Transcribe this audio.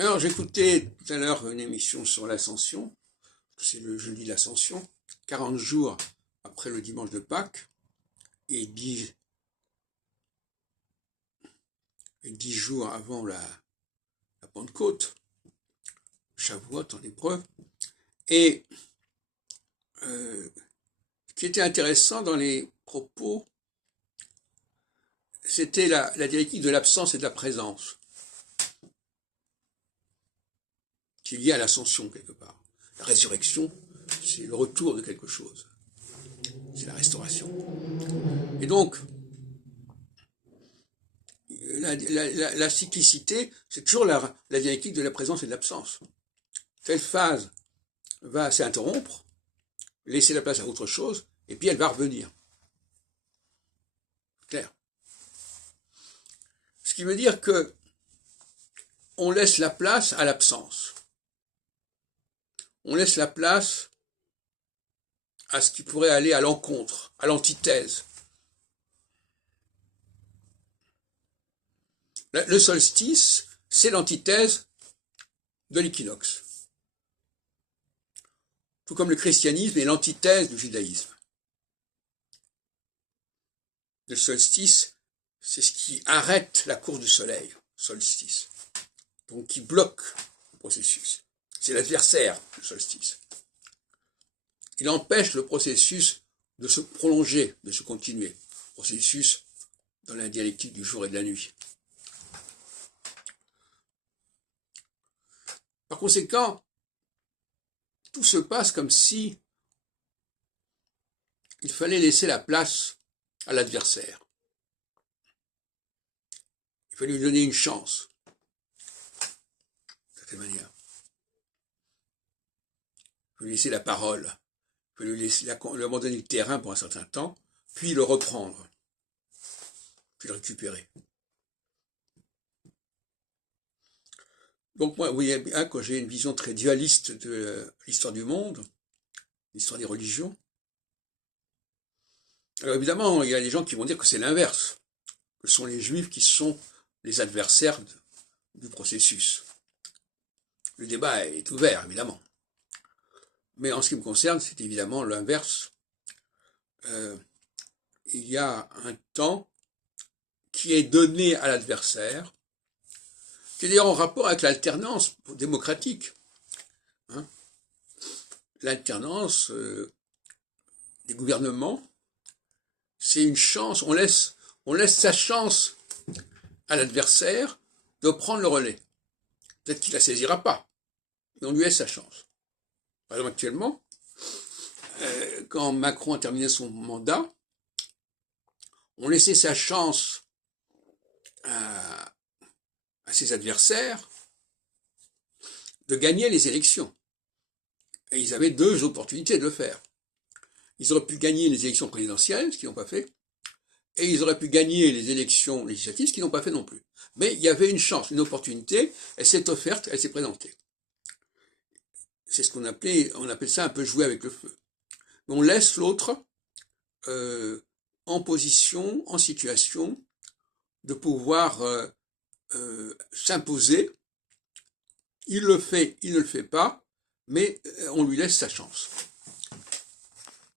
Alors, j'écoutais tout à l'heure une émission sur l'Ascension, c'est le jeudi de l'Ascension, 40 jours après le dimanche de Pâques, et 10 jours avant la Pentecôte, Shavuot en hébreu. Et ce qui était intéressant dans les propos, c'était la dialectique de l'absence et de la présence, qui est liée à l'ascension quelque part. La résurrection, c'est le retour de quelque chose. C'est la restauration. Et donc, la cyclicité, c'est toujours la dialectique de la présence et de l'absence. Telle phase va s'interrompre, laisser la place à autre chose, et puis elle va revenir. Clair. Ce qui veut dire que on laisse la place à l'absence. On laisse la place à ce qui pourrait aller à l'encontre, à l'antithèse. Le solstice, c'est l'antithèse de l'équinoxe. Tout comme le christianisme est l'antithèse du judaïsme. Le solstice, c'est ce qui arrête la course du soleil, solstice. Donc qui bloque le processus. C'est l'adversaire, le solstice. Il empêche le processus de se prolonger, de se continuer. Le processus dans la dialectique du jour et de la nuit. Par conséquent, tout se passe comme si il fallait laisser la place à l'adversaire. Il fallait lui donner une chance, de cette manière. Il fallait lui laisser la parole. Il fallait lui abandonner le terrain pour un certain temps, puis le reprendre, puis le récupérer. Donc moi, vous voyez bien, quand j'ai une vision très dualiste de l'histoire du monde, l'histoire des religions, alors évidemment, il y a des gens qui vont dire que c'est l'inverse, que ce sont les Juifs qui sont les adversaires du processus. Le débat est ouvert, évidemment. Mais en ce qui me concerne, c'est évidemment l'inverse. Il y a un temps qui est donné à l'adversaire, qui est d'ailleurs en rapport avec l'alternance démocratique. Hein, l'alternance des gouvernements, c'est une chance, on laisse sa chance à l'adversaire de prendre le relais. Peut-être qu'il ne la saisira pas, mais on lui laisse sa chance. Par exemple, actuellement, quand Macron a terminé son mandat, on laissait sa chance à ses adversaires de gagner les élections. Et ils avaient deux opportunités de le faire. Ils auraient pu gagner les élections présidentielles, ce qu'ils n'ont pas fait, et ils auraient pu gagner les élections législatives, ce qu'ils n'ont pas fait non plus. Mais il y avait une chance, une opportunité, elle s'est offerte, elle s'est présentée. C'est ce on appelle ça un peu jouer avec le feu. Mais on laisse l'autre en position, en situation de pouvoir s'imposer. Il le fait, il ne le fait pas, mais on lui laisse sa chance.